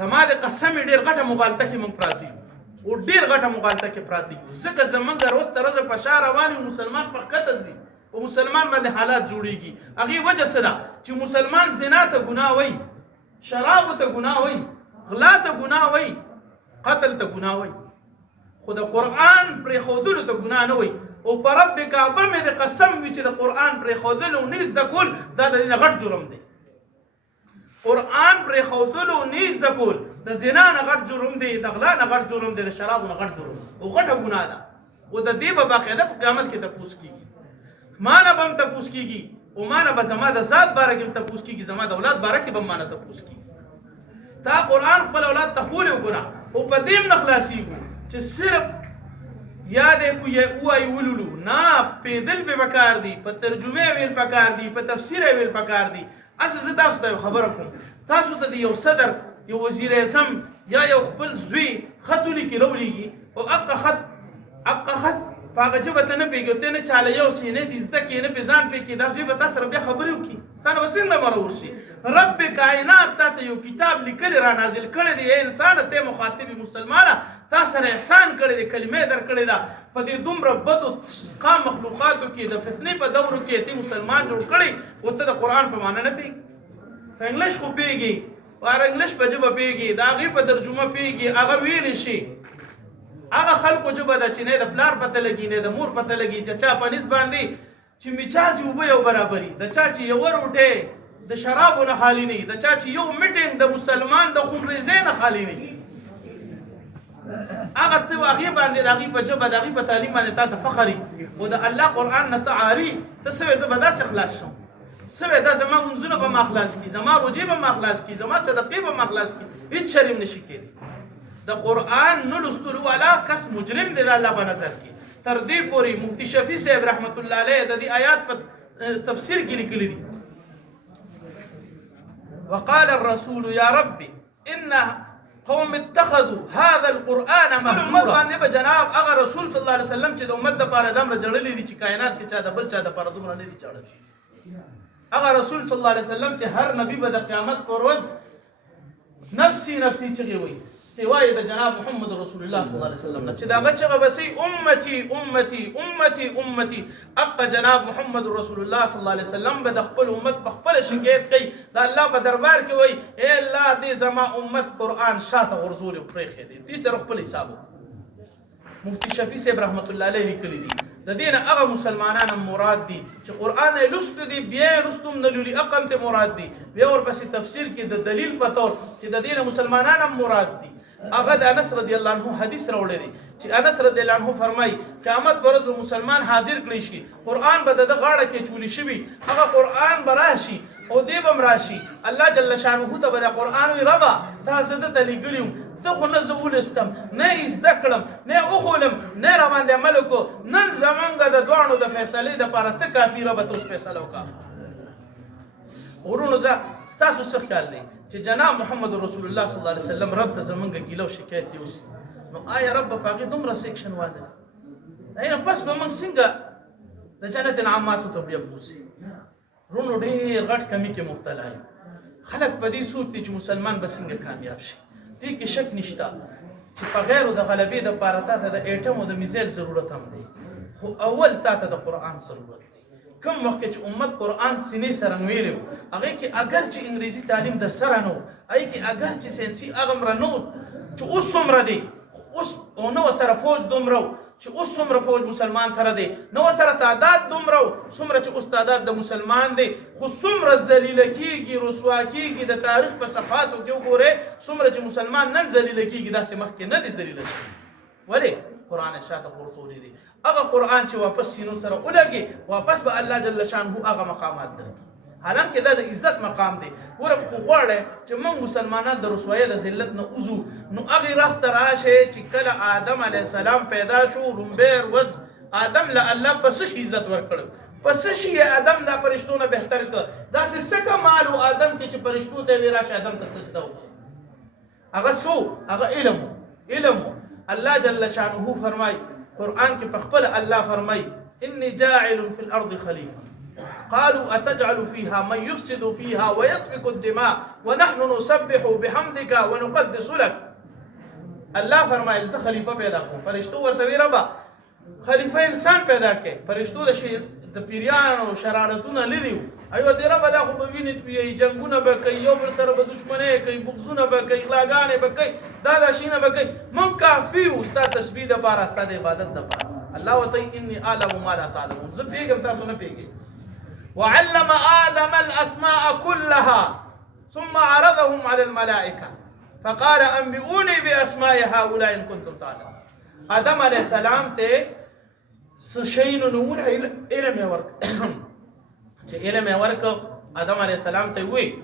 زما د قسم ډیر غټه مغالطه کې مونږ پراتی او ډیر غټه مغالطه کې پراتی ځکه زمونږ روز ترزه په شار رواني مسلمان په قطه زی او مسلمان باندې حالات جوړیږي هغه وجه څه ده چې مسلمان زنا ته ګناه وای شراب ته ګناه وای غلا ته ګناه وای قتل ته ګناه وای خو د قرآن پرې ښودلو ته ګناه نه وای او په رب کعبه مې د قسم وي چې د قرآن پرې ښودلو نیز د کول دا د دې غټ جرم دی قرآن پرې ښودلو نیز د کول د زنا نه غټ جرم دی د غلا نه غټ جرم دی د شرابو نه غټ جرم او غټه ګناه ده او د دې به باقاعده په قیامت کې تپوس کېږي ما نه به هم تپوس کېږي او ما نه به زما د ذات باره کې هم تپوس کېږي زما د اولاد باره کې به ما نه تپوس کېږي تا قرآن خپل اولاد ته ښولی وګوره او په دې هم نه خلاصېږو چې صرف یاد یې ووایي ولولو نه پیدل پې پکار دي په ترجمه ویل پکار دي په تفسیر ویل پکار دي اسې زه تاسو ته یو خبره کوم تاسو ته د یو صدر یو وزیر اعظم یا یو خپل زوی خط ولیکي راولیږي او اقه خط په هغه ژبه ته نه پوهېږي ته نه چاله یو سینې دې زده کړې نه پې ځان پوه کړي دا زوی به تا سره بیا خبرې وکړي تا نه به څنګه مرور شي رب کائنات تا ته یو کتاب لیکلی را نازل کړی دی ای انسانه ته مخاطب مسلمانه تا سره احسان کړی دی کلمې در کړې ده په دې دومره بدو خام مخلوقاتو کې د فتنې په دورو کې ته مسلمان جوړ کړی او ته د قرآن په معنی نه پوهېږي په انګلیش خو پوهېږي په انګلیش په ژبه پوهېږي د هغې په ترجمه پوهېږي هغه ویلی شي هغه خلکو ژبه ده چې نه د پلار پته لګي نه د مور پته لګي چې چا په نس باندې چې مچاځي اوبه یو برابري د چا چې یوه روټۍ د شرابو نه خالي نه د چا چې یو میټینګ د مسلمان د خونریزۍ نه خالي نه هغه ته هغې باندې د هغې په ژبه د هغې په تعلیم باندې تا ته فخر او د الله قرآن نه ته عاري ته څه وایې زه به داسې خلاص شم څه وایې دا زما منځونه به ما خلاص کړي زما روجې به ما خلاص کړي زما صدقې به ما خلاص کړي هېڅ شرم نشي کېدی د قرآن نه لوستلو والا کس مجرم دی د الله په نظر کې تر دې پورې مفتي شفیع صاحب رحمت الله علیه د دې آیات په تفسیر کې لیکلي دي وقال الرسول يا ربي ان قوم اتخذوا هذا القرآن مهجورا باندې به جناب هغه رسول صلی الله علیه وسلم چې د امت دپاره دومره جړلي دي چې کائنات کې چا د بل چا دپاره دومره نه دي چړلي هغه رسول صلی الله علیه وسلم چې هر نبی به د قیامت پر ورځ نفسي نفسي چغې وایي سوای د جناب محمد رسول الله صلی الله علیه وسلم چې دا غچغه بسې امتي امتي امتي امتي اق جناب محمد رسول الله صلی الله علیه وسلم به د خپل امت په خپل شکایت کوي دا الله په دربار کې وایي اے الله دې زما امت قرآن شاته غرزول او پرېښی دی دې سره خپل حساب مفتی شفیع صاحب رحمت الله علیه لیکلی دي د دې نه هغه مسلمانان مراد دي چې قرآن یې لوستی دي بیا یې لوستم نه لولي اقم ته مراد دي بیا ورپسې تفسیر کې د دلیل په طور چې د دې نه مسلمانان مراد دي هغه د انس رضی الله عنه حدیث راوړی دی چې انس رضی الله عنه فرمایي قیامت پر ورځ مسلمان حاضر کړی شي قرآن به د غاړه کې چولی شوي هغه قرآن به راشي او دې به هم راشي الله جل شانه ته به د قرآن وي ربه تا زه دته لیکلي یم ته خو نه زه ولستم نه یې زده کړم نه یې وښولم نه یې راباندې عمل وکړو نن زمونږ د دواړو د فیصلې دپاره ته کافي ربه ته اوس فیصله وکړه ورونو زه ستاسو څه خیال دی چې جناب محمد رسول الله صلی الله علیه وسلم رب ته زمونږ ګیله او شکایت یوسي نو آیا رب په هغې دومره سیکشن واده نه پس به موږ څنګه د جنت انعاماتو ته بیا بوځي رونو ډېر غټ کمي کې مبتلا یو خلک په دې سوچ دي چې مسلمان به څنګه کامیاب شي دې کې شک نشته چې په غیرو د غلبې دپاره تا ته د ایټم او د میزایل ضرورت هم دی خو اول تا ته د قرآن ضرورت دی کوم وخت کې چې امت قرآن سینې سره نویلی و هغې کې اگر چې انګریزي تعلیم د سره نه و هغې کې اگر چې ساینسي هغومره نه و چې اوس څومره دی اوس او نه ورسره فوج دومره و چې اوس څومره فوج مسلمان سره دی نه ورسره تعداد دومره و څومره چې اوس تعداد د مسلمان دی خو څومره ذلیله کېږي رسوا کېږي د تاریخ په صفحاتو کې وګورئ څومره چې مسلمان نن ذلیله کېږي داسې مخکې نه دی ذلیله شوي ولې قرآن شاته غورځولی دی هغه قرآن چې واپس سینو سره ولګي واپس به الله جل شانه هغه مقامات درکړي حالانکه دا د عزت مقام دی ګوره خو غواړی چې موږ مسلمانان د رسوایۍ د ذلت نه وځو نو هغې رخت ته راشئ چې کله آدم علیه السلام پیدا شو لومبی ورځ آدم له الله په څه شي عزت ورکړی په څه شي یې آدم دا فرشتو نه بهتر کړ داسې څه کمال و آدم کې چې فرشتو ته یې راشي آدم ته سجده وکړي هغه څه هغه علم الله جل شانه فرمایي قرآن کې په خپله الله فرمایي انی جاعل فی الارض خلیفه قالوا أتجعل فيها من يفسد فيها ويسفك الدماء ونحن نسبح بحمدك ونقدس لك. الله فرمایل زه خلیفہ پیدا کوم. فرشتو ورته وی ربا خلیفہ انسان پیدا کړي. فرشتو د پیریانو شرارتونه لري. ایو دې ربا دا خو به ویني جنگونه به کوي، یو بل سره به دښمنۍ کوي، بغضونه به کوي، غلاګانې به کوي، دا شینه به کوي. من کافی او ستا تسبیح د پاره، ستا د عبادت د پاره. الله وتعالى اني اعلم ما لا تعلمون. زه پیګم تاسو نه پیګی. وعلم آدم الأسماء كلها ثم عرضهم على الملائكة فقال أنبئوني بأسماء هؤلاء إن كنتم تعلمون. آدم عليه السلام ته سشين نور علم ورک چې علم ورک آدم عليه السلام ته وی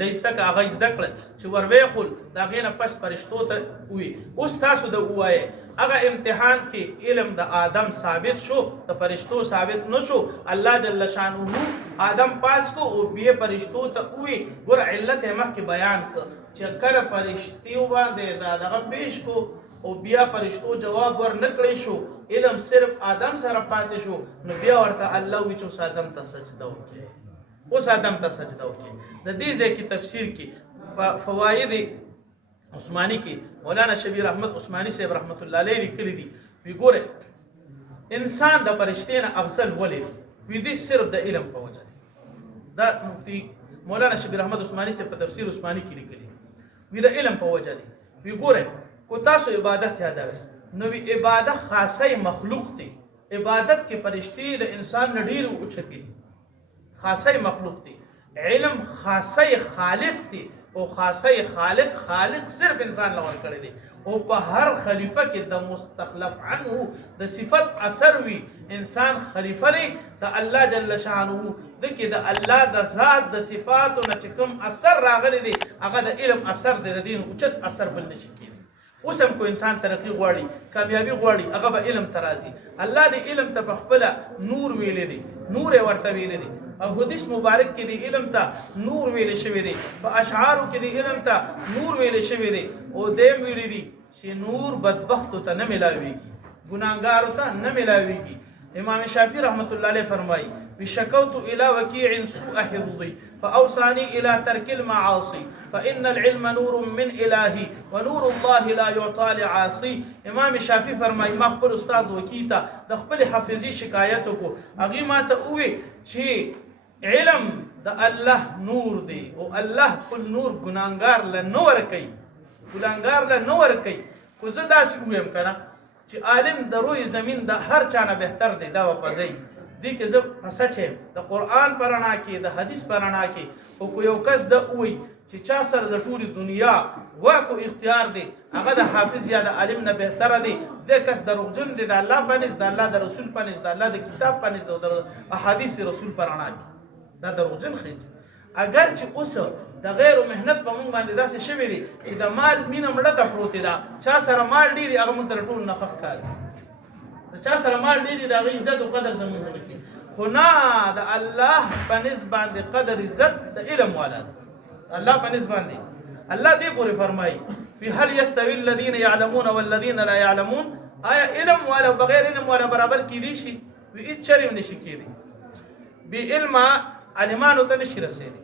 د استک هغه ذکر چې ور ویخل دا غینه پس فرشتو ته وی. اوس تاسو د وایي هغه امتحان کې علم د آدم ثابت شو، د فرشتو ثابت نشو. الله جل شانه آدم پاس کو او بیا فرشتو ته وی. ګور علت مخکې بیان ک چې کله فرشتي باندې دا دغه پیش کو او بیا فرشتو جواب ور نکړی شو، علم صرف آدم سره پاتې شو، نو بیا ورته الله وی چې آدم ته سجده وکړي. اوس آدم ته سجده وکړي. د دې ځکه تفسیر کې فواید عثماني کې مولانا شبیر احمد عثماني صاحب رحمت الله علیه لیکلي دي. وی ګوره انسان د فرشتي نه افضل ولې وی دي صرف د علم په وجه دا مفتی مولانا شبیر احمد عثماني صاحب په تفسیر عثماني کې لیکلي وی د علم په وجه دي. وی ګوره کو تاسو عبادت یادوي نو وی عبادت خاصه مخلوق دی. عبادت کې فرشتي د انسان نه ډیر اوچتي خاصه مخلوق دی. علم خاصه خالق دی او خاصه خالق صرف انسان لور کړی دی. او په هر خلیفہ کې د مستخلف عنه د صفت اثر وی. انسان خلیفہ دی د الله جل شانه د کې د الله د ذات د صفاتو نه کوم اثر راغلی دی هغه د علم اثر دی. د دین اوچت اثر بل نشي کېږي. اوس هم کو انسان ترقی غواړي، کامیابی غواړي، هغه به علم ترازی. الله دې علم ته په خپل نور ویلې دي، نور ورته ویلې دي. او حدیث مبارک کې دی علم ته نور ویل شوی دی، په اشعارو کې دی علم ته نور ویل شوی دی. او دیم ویل دي چې نور بدبختو ته نه ملاويږي، ګناګارو ته نه ملاويږي. امام شافعي رحمت الله علیه فرمایي بشكوت الى وكيع سوء حفظي فاوصاني الى ترك المعاصي فان العلم نور من الهي ونور الله لا يعطى لعاصي. امام شافعي فرمایي ما خپل استاد وکیتا د خپل حافظي شکایت کو اغي ما ته وې چې علم د الله نور دی او الله کل نور ګناګار له نور کوي، ګناګار له نور کوي. کو زه داسې ویم کنه چې عالم د روی زمين د هر چا نه بهتر دی. دا وپځي دي کې زه سچم د قران پرانا کې د حدیث پرانا کې او کو یو کس د وای چې چا سره د ټولي دنیا واکو اختیار دی هغه د حافظ یا د عالم نه بهتر دی. د کس دروغجن دی د الله پنځ د الله د رسول پنځ د الله د کتاب پنځ د احادیث رسول پرانا کې دا دروغجن خېج. اگر چې اوس د غیر مهنت په مونږ باندې داسې شوی دی چې د مال مینه مړه ته پروت ده، چا سره مال ډیری هغه مونږ تر ټولو نه خف کړي، چا سره مال ډیری د هغه عزت او قدر زموږ سره کوي. خو نه د الله په نسبت باندې قدر عزت د علم والا الله په نسبت باندې الله دې پورې فرمایي فی هل یستوی الذین یعلمون والذین لا یعلمون. آیا علم والا بغیر علم والا برابر کیدی شي؟ وی هیڅ چریم نشي کیدی. بی علم علمانو ته نشي رسیدي.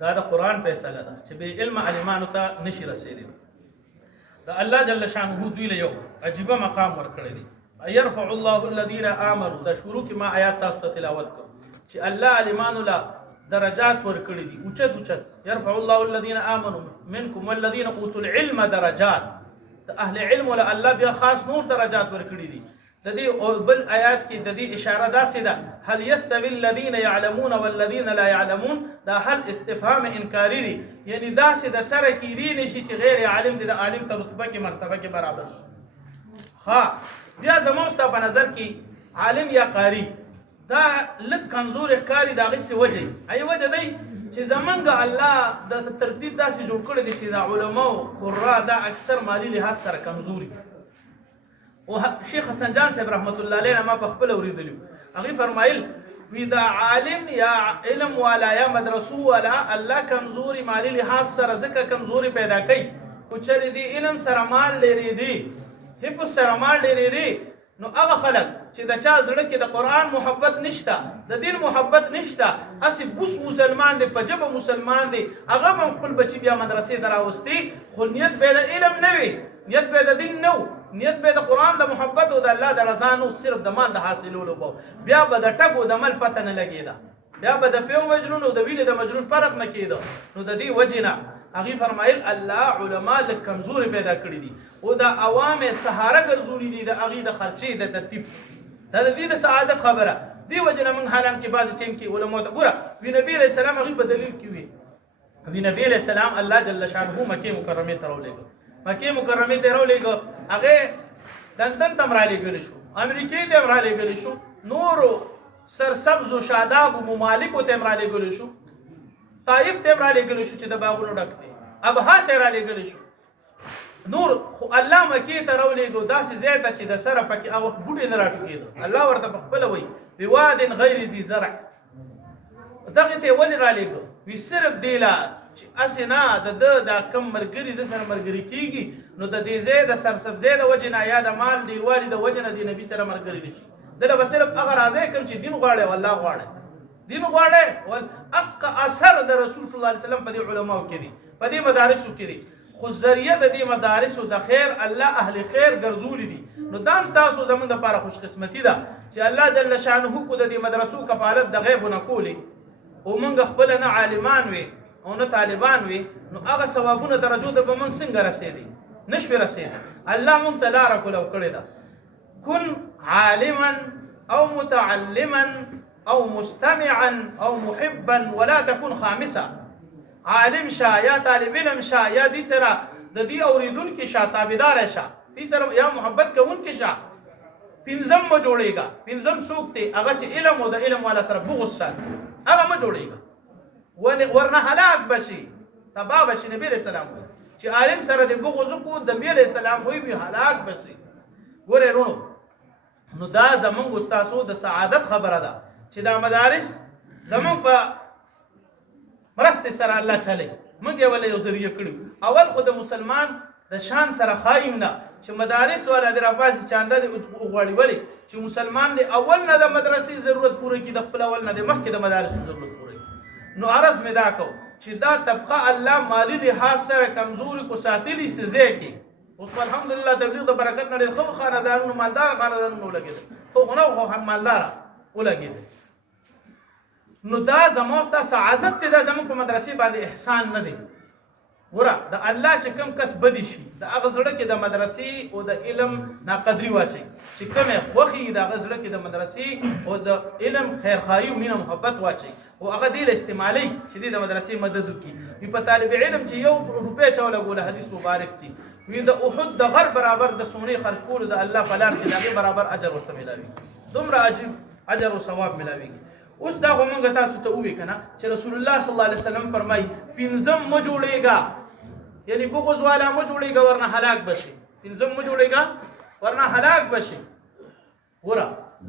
دا د قران فیصله ده چې به علم علمانو ته نشي رسیدي. دا الله جل شانه دوی له یو عجیب مقام ورکړی دی. يرفع الله الذين امنوا دا شروع کې ما آیات تاسو ته تلاوت کوم چې الله علمانو لا درجات ورکړي دي اوچت اوچت. يرفع الله الذين امنوا منكم والذين اوتوا العلم درجات. د اهل علم ولا الله بیا خاص نور درجات ورکړي دي. د دې بل آیات کې د دې اشاره داسې ده هل يستوي الذين يعلمون والذين لا يعلمون. دا هل استفهام انکاری دی، یعنی داسې د سره کې دی نشي چې غیر عالم د عالم ته رتبه کې مرتبه کې برابر شي. ها بیا زموږ ته په نظر کې عالم یا قاری دا لږ کمزور ښکاري. د هغې څه وجه ای وجه دی چې زمونږ الله د ترتیب داسې جوړ کړی دی چې د علماو قرا دا اکثر مالی لحاظ سره کمزوري. او شیخ حسن جان صاحب رحمت الله علیه ما په خپل اوریدلی هغه فرمایل وی دا عالم یا علم والا یا مدرسو والا الله کمزوري مالی لحاظ سره ځکه کمزوري پیدا کوي. خو چېرې دی علم سره مال لري دی، حفظ سره مال لري دی، نو هغه خلک چې د چا زړه کې د قرآن محبت نشته د دین محبت نشته اسی بوس مسلمان دی په جبه مسلمان دی هغه هم خپل بچي بیا مدرسې ته راوستي خو نیت به د علم نه وي نیت به د دین نه نیت به د قرآن د محبت او د الله د رضا نه صرف د مال د حاصلولو به بیا به د ټګو د مل پته نه لګېده بیا به د پیو مجنون او د ویلې د مجنون فرق نه کېده نو د دې وجې نه هغې فرمایل الله علما لږ کمزوري پیدا کړي دي او د عوام سهاره ګرځولي دي د هغې د خرچې د ترتیب دا د دې د سعادت خبره دې وجې نه موږ حالان کې بعضې ټیم کې علماو ته ګوره وي نبي علیه السلام هغې په دلیل کې وي وي نبي علیه السلام الله جل شانه مکې مکرمې ته راولېږه مکې مکرمې ته راولېږه هغې لندن ته هم رالېږلی شو امریکې ته هم رالېږلی شو نورو سرسبز و شاداب و ممالکو ته هم رالېږلی شو طائف ته هم رالېږلی شو چې د باغونو ډک دی ابها ته رالېږلی شو نور خو الله مکې ته راولېږو داسې ځای ته چې د سره پکې هغه وخت بوټي نه راټوکېده الله ورته په خپله وایي بواد غیر ذي زرع دغې ته یې ولې رالېږو وي صرف دې لا چې هسې نه د ده دا کم ملګري د سره ملګري کېږي نو د دې ځای د سرسبزۍ د وجې نه یا د مال ډېروالي د وجې نه د نبي سره ملګري نه شي دله به صرف هغه راځی کوم چې دین غواړی او الله غواړی دین غواړی حق اثر د رسول صلی الله علیه وسلم په دې علماو کې دي په دې مدارسو کې دي خو ذریعه د دې مدارسو د خیر الله اهل خیر ګرځولي دي نو دا هم ستاسو زموږ دپاره خوش قسمتي ده چې الله جل شانه کو د دې مدرسو کفالت د غیبو نه کولي او موږ خپله نه عالمان وي او نه طالبان وي نو هغه ثوابونه درجو ته به موږ څنګه رسېدي نشوي رسېدی الله موږ ته لاره کولو کړې ده كن عالما او متعلما او مستمعا او محبا ولا تكن خامسا عالم شا یا طالب علم شا یا دې سره د دې اورېدونکي شا تابعدار شا دې سره یا محبت کوونکي شا پنځم مه جوړېږه پنځم څوک دی هغه چې علم او د علم والا سره بغض ساتي هغه مه جوړېږه ورنه هلاک بشي تباه بشي نبي علیه السلام وایي چې عالم سره د بغض وکړو د نبي علیه السلام وایي وي هلاک بشي ګورې وروڼو نو دا زمونږ ستاسو د سعادت خبره ده چې دا مدارس زمونږ په مرستې سره الله چلی موږ یې ولې یو ذریعه کړي اول خو د مسلمان د شان سره خایم نه چې مدارس والا د رافاسي چانده د غواړي ولې چې مسلمان د اول نه د مدرسې ضرورت پوره کړي د خپل اول نه د مخکې د مدارسو ضرورت پوره کړي نو عرض مې دا کو چې دا طبقه الله مالی لحاظ سره کمزوري کو ساتلی سزه کې اوس الحمدلله تبلیغ د برکت نه ډېر ښه خاندانونو مالدار خاندانونو ولګېدل خو نه خو مالداره ولګېدل نو دا زموږ ستا سعادت دی دا زموږ په مدرسې باندې احسان نه دی ګوره د الله چې کوم کس بدي شي د هغه زړه کې د مدرسې او د علم ناقدري واچوي چې کوم یې خوښي د هغه زړه کې د مدرسې او د علم خیرخواهي او مینه محبت واچوي او هغه دې له استعمالي چې دې د مدرسې مدد وکړي وي په طالب علم چې یو روپۍ چا ولګوله حدیث مبارک دی وی د احد د غر برابر د سونې خرج کولو د الله په لار کې د هغې برابر اجر ورته میلاوي دومره اجر او ثواب میلاویږي اوس دا خو موږ تاسو ته ووایو که نه چې رسول الله صلی الله علیه وسلم فرمایي پنځم مه جوړېږه یعنی بغض والا مه جوړېږه ورنه هلاک بشي پنځم مه جوړېږه ورنه هلاک بشي ګوره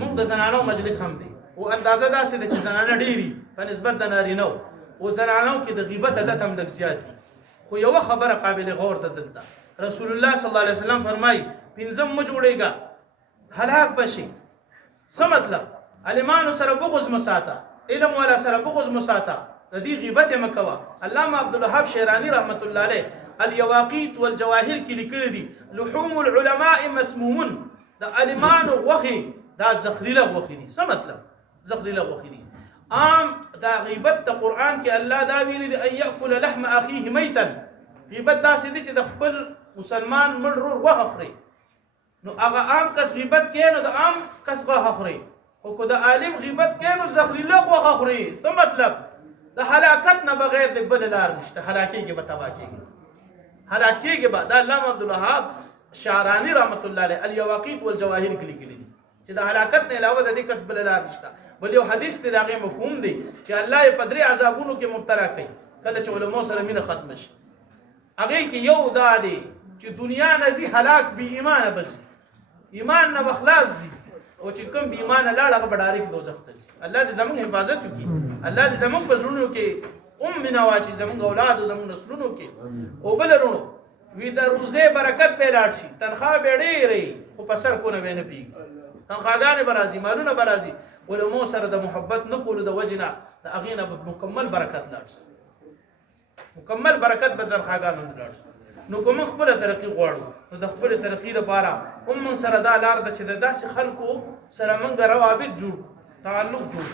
موږ د زنانو مجلس هم دی او اندازه داسې ده چې زنانه ډېري په نسبت د نارینو او زنانو کې د غیبت عادت هم لږ زیات دي خو یوه خبره قابل غور ده دلته رسول الله صلی الله علیه وسلم فرمایي پنځم مه جوړېږه هلاک بشي څه مطلب علمانو سره بغض مساته علم والا سره بغض مساته د دې غیبت یې مه کوه علامه عبدالوهاب شیراني رحمت الله علیه اليواقیت والجواهر کې لیکلي دي لحوم العلماء مسمومون د علمانو غوښې دا زخریله غوښې دي څه مطلب زخریله غوښې دي عام دا غیبت د قرآن کې الله دا ویلي دي ان یأکل لحم اخیه میتا غیبت داسې دی چې د خپل مسلمان مړ ورور غوښه خوري نو هغه عام کس غیبت کوي نو د عام کس غوښه خوري خو که د عالم غیبت کوي نو زخریله غوښه خوري څه مطلب د هلاکت نه بغیر د بل لار نشته هلاکېږي به تباه کېږي هلاکېږي به دا علامه عبدالوهاب شعراني رحمت الله علیه اليواقیت والجواهر کې لیکلي دي چې د هلاکت نه علاوه د دې کس بل لار نشته بل یو حدیث دی د هغې مفهوم دی چې الله یې په درې عذابونو کې مبتلا کوي کله چې علماو سره مینه ختمه شي هغې کې یو دا دی چې دنیا نه ځي هلاک بې ایمانه به ځي ایمان نه به خلاص ځي او چې کوم بې ایمانه لاړ هغه به ډایرکټ دوزخ ته ځي الله دې زموږ حفاظت وکړي الله دې زموږ په زړونو کې مینه واچي زموږ اولاد او زموږ نسلونو کې او بل رونو وي د روزې برکت به لاړ شي تنخواه به ډېرې خو په سر کونه به نه پیږي تنخواګانې به راځي مالونه به راځي علماو سره د محبت نه کولو د وجې نه د هغې نه به مکمل برکت لاړ شي مکمل برکت به تنخواګانو نه لاړ شي نو که موږ خپله ترقي غواړو نو د خپلې ترقي لپاره هم موږ سره دا لار ده چې د داسې خلکو سره موږ روابط جوړ تعلق جوړ